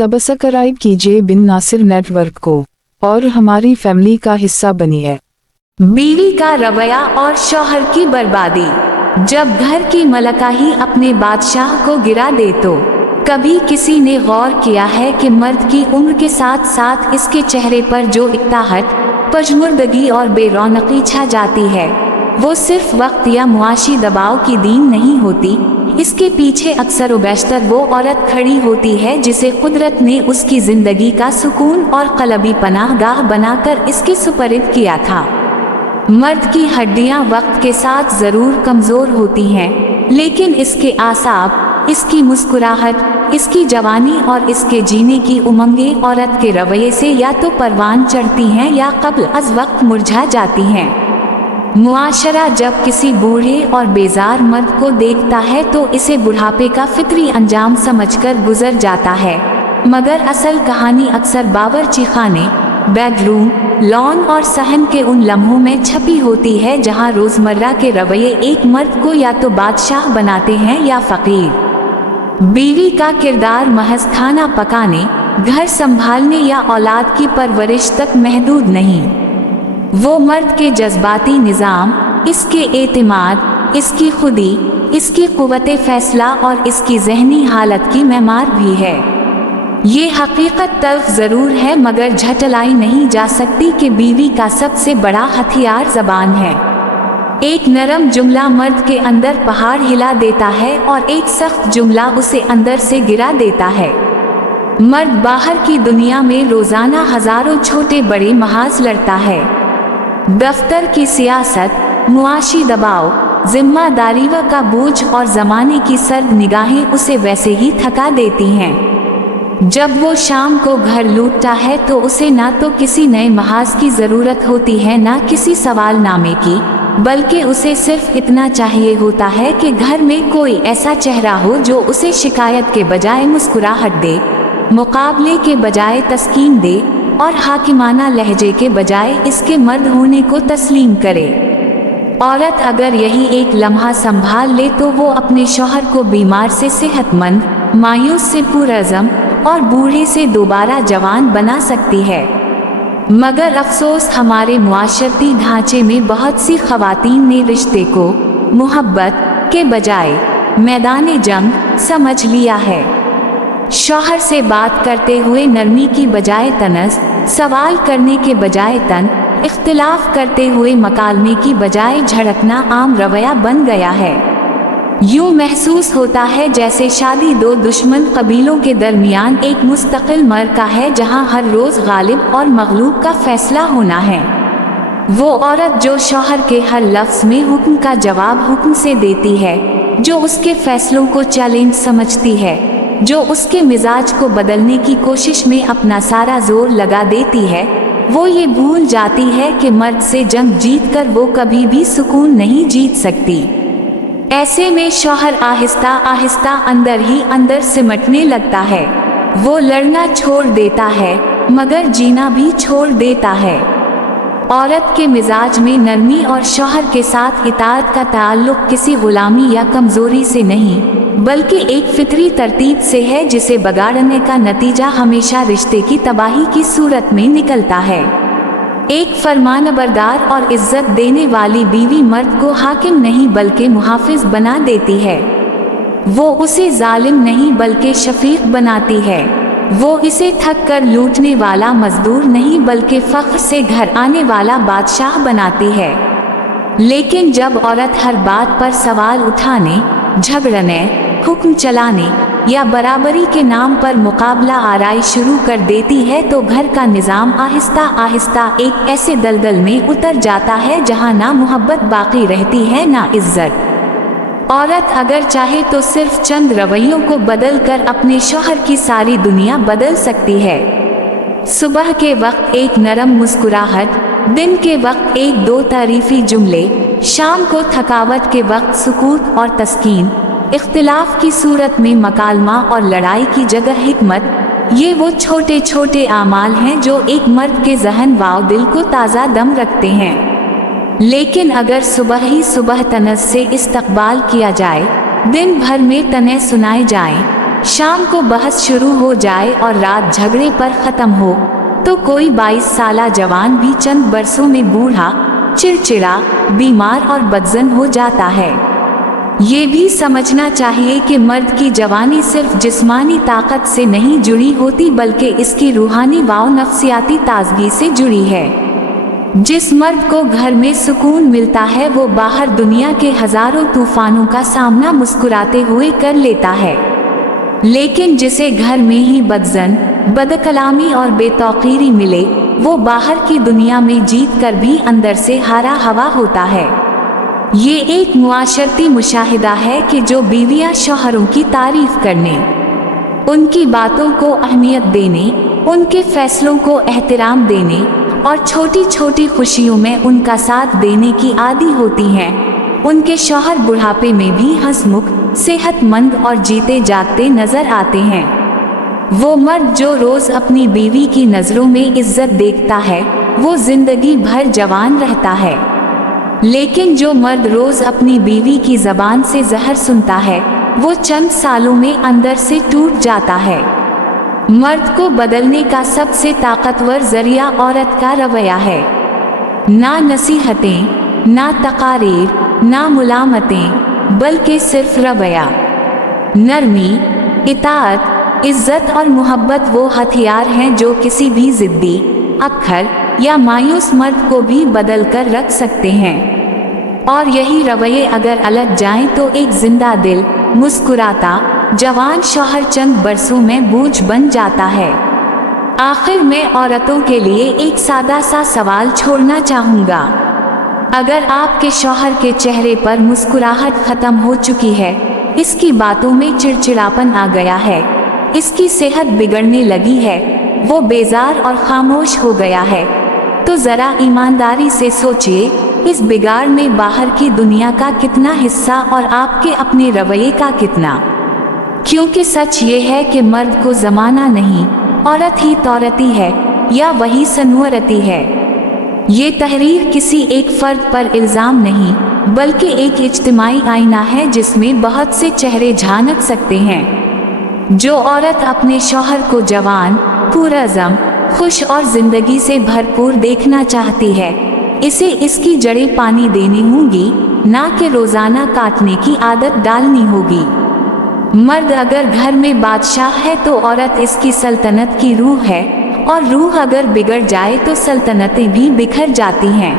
Subscribe कीजिए बिन Nasir network को और हमारी फैमिली का हिस्सा बनिए। बीवी का रवैया और शौहर की बर्बादी। जब घर की मलका ही अपने बादशाह को गिरा दे तो कभी किसी ने गौर किया है कि मर्द की उम्र के साथ साथ इसके चेहरे पर जो इक्ताहट, पजमुर्दगी और बेरौनकी छा जाती है वो सिर्फ वक्त या मुआशी दबाव की दीन नहीं होती। इसके पीछे अक्सर व बेशतर वो औरत खड़ी होती है जिसे कुदरत ने उसकी जिंदगी का सुकून और कलबी पनाहगाह बनाकर इसके सुपरद किया था। मर्द की हड्डियां वक्त के साथ जरूर कमजोर होती हैं, लेकिन इसके आसाब, इसकी मुस्कुराहट, इसकी जवानी और इसके जीने की उमंगें औरत के रवैये से या तो परवान चढ़ती हैं या कब्ल अज वक्त मुरझा जाती हैं। मुआशरा जब किसी बूढ़े और बेजार मर्द को देखता है तो इसे बुढ़ापे का फितरी अंजाम समझकर गुजर जाता है, मगर असल कहानी अक्सर बावर्ची खाने, बेडरूम, लॉन और सहन के उन लम्हों में छपी होती है जहां रोजमर्रा के रवैये एक मर्द को या तो बादशाह बनाते हैं या फकीर। बीवी का किरदार महज खाना पकाने, घर संभालने या औलाद की परवरिश तक महदूद नहीं। वो मर्द के जज्बाती निज़ाम, इसके एतिमाद, इसकी खुदी, इसकी कुव्वते फैसला और इसकी जहनी हालत की मेमार भी है। ये हकीकत तल्ख ज़रूर है मगर झटलाई नहीं जा सकती कि बीवी का सबसे बड़ा हथियार ज़बान है। एक नरम जुमला मर्द के अंदर पहाड़ हिला देता है और एक सख्त जुमला उसे अंदर से गिरा देता है। मर्द बाहर की दुनिया में रोज़ाना हज़ारों छोटे बड़े महाज लड़ता है। दफ्तर की सियासत, मुआशी दबाव, जिम्मेदारी का बोझ और ज़माने की सर्द निगाहें उसे वैसे ही थका देती हैं। जब वो शाम को घर लौटता है तो उसे ना तो किसी नए महाज की ज़रूरत होती है ना किसी सवालनामे की, बल्कि उसे सिर्फ इतना चाहिए होता है कि घर में कोई ऐसा चेहरा हो जो उसे शिकायत के बजाय मुस्कुराहट दे, मुकाबले के बजाय तस्कीन दे और हाकिमाना लहजे के बजाय इसके मर्द होने को तस्लीम करे। औरत अगर यही एक लम्हा संभाल ले तो वो अपने शौहर को बीमार से सेहतमंद, मायूस से पुरअज़म और बूढ़े से दोबारा जवान बना सकती है। मगर अफसोस हमारे मुआशरती ढांचे में बहुत सी ख़वातीन ने रिश्ते को मोहब्बत के बजाय मैदान जंग समझ लिया है। शौहर से बात करते हुए नरमी की बजाय तनज़, सवाल करने के बजाय तन, इख्तिलाफ करते हुए मकालमे की बजाय झड़कना आम रवैया बन गया है। यूँ महसूस होता है जैसे शादी दो दुश्मन कबीलों के दरमियान एक मुस्तकिल मरका है जहां हर रोज़ गालिब और मगलूब का फैसला होना है। वो औरत जो शौहर के हर लफ्ज़ में हुक्म का जवाब हुक्म से देती है, जो उसके फैसलों को चैलेंज समझती है, जो उसके मिजाज को बदलने की कोशिश में अपना सारा जोर लगा देती है, वो ये भूल जाती है कि मर्द से जंग जीतकर वो कभी भी सुकून नहीं जीत सकती। ऐसे में शौहर आहिस्ता आहिस्ता अंदर ही अंदर सिमटने लगता है। वो लड़ना छोड़ देता है मगर जीना भी छोड़ देता है। औरत के मिजाज में नरमी और शौहर के साथ इताअत का ताल्लुक किसी गुलामी या कमजोरी से नहीं बल्कि एक फितरी तरतीब से है जिसे बगाड़ने का नतीजा हमेशा रिश्ते की तबाही की सूरत में निकलता है। एक फरमानबरदार और इज्जत देने वाली बीवी मर्द को हाकिम नहीं बल्कि मुहाफिज बना देती है। वो उसे जालिम नहीं बल्कि शफीक बनाती है। वो इसे थक कर लूटने वाला मजदूर नहीं बल्कि फख्र से घर आने वाला बादशाह बनाती है। लेकिन जब औरत हर बात पर सवाल उठाने, झगड़ने, हुक्म चलाने या बराबरी के नाम पर मुकाबला आराई शुरू कर देती है तो घर का निज़ाम आहिस्ता आहिस्ता एक ऐसे दलदल में उतर जाता है जहां ना मोहब्बत बाकी रहती है ना इज्जत। औरत अगर चाहे तो सिर्फ चंद रवैयों को बदल कर अपने शौहर की सारी दुनिया बदल सकती है। सुबह के वक्त एक नरम मुस्कुराहट, दिन के वक्त एक दो तारीफी जुमले, शाम को थकावट के वक्त सुकूत और तस्कीन, इख्तिलाफ की सूरत में मकालमा और लड़ाई की जगह हिकमत, ये वो छोटे छोटे आमाल हैं जो एक मर्द के जहन व दिल को ताज़ा दम रखते हैं। लेकिन अगर सुबह ही सुबह तनज़ से इस्तकबाल किया जाए, दिन भर में तने सुनाए जाएं, शाम को बहस शुरू हो जाए और रात झगड़े पर खत्म हो, तो कोई 22 साला जवान भी चंद बरसों में बूढ़ा, चिड़चिड़ा, बीमार और बदजन हो जाता है। ये भी समझना चाहिए कि मर्द की जवानी सिर्फ जिस्मानी ताकत से नहीं जुड़ी होती बल्कि इसकी रूहानी व नफ्सियाती ताजगी से जुड़ी है। जिस मर्द को घर में सुकून मिलता है वो बाहर दुनिया के हजारों तूफानों का सामना मुस्कुराते हुए कर लेता है, लेकिन जिसे घर में ही बदजन, बदकलामी और बेतौकीरी मिले वो बाहर की दुनिया में जीत कर भी अंदर से हारा हवा होता है। ये एक मुआशरती मुशाहिदा है कि जो बीवियां शौहरों की तारीफ करने, उनकी बातों को अहमियत देने, उनके फैसलों को एहतराम देने और छोटी छोटी खुशियों में उनका साथ देने की आदी होती हैं, उनके शौहर बुढ़ापे में भी हंसमुख, सेहतमंद और जीते जागते नजर आते हैं। वो मर्द जो रोज अपनी बीवी की नजरों में इज्जत देखता है वो जिंदगी भर जवान रहता है, लेकिन जो मर्द रोज अपनी बीवी की जबान से जहर सुनता है वो चंद सालों में अंदर से टूट जाता है। मर्द को बदलने का सबसे ताकतवर जरिया औरत का रवैया है। ना नसीहतें, ना तकारीर, ना मुलामतें, बल्कि सिर्फ रवैया। नरमी, इताअत, इज्जत और मोहब्बत वो हथियार हैं जो किसी भी जिद्दी, अक्खर या मायूस मर्द को भी बदल कर रख सकते हैं। और यही रवैये अगर अलग जाएं तो एक जिंदा दिल, मुस्कुराता जवान शौहर चंद बरसों में बोझ बन जाता है। आखिर में औरतों के लिए एक सादा सा सवाल छोड़ना चाहूँगा। अगर आपके शौहर के चेहरे पर मुस्कुराहट खत्म हो चुकी है, इसकी बातों में चिड़चिड़ापन आ गया है, इसकी सेहत बिगड़ने लगी है, वो बेजार और खामोश हो गया है, तो जरा ईमानदारी से सोचिए इस बिगाड़ में बाहर की दुनिया का कितना हिस्सा और आपके अपने रवैये का कितना। क्योंकि सच ये है कि मर्द को जमाना नहीं, औरत ही तौरती है या वही सनवरती है। ये तहरीर किसी एक फर्द पर इल्ज़ाम नहीं बल्कि एक इज्तिमाई आईना है जिसमें बहुत से चेहरे झांक सकते हैं। जो औरत अपने शौहर को जवान, पुरअज़म, खुश और जिंदगी से भरपूर देखना चाहती है, इसे इसकी जड़ें पानी देनी होंगी, ना कि रोजाना काटने की आदत डालनी होगी। मर्द अगर घर में बादशाह है तो औरत इसकी सल्तनत की रूह है, और रूह अगर बिगड़ जाए तो सल्तनतें भी बिखर जाती हैं।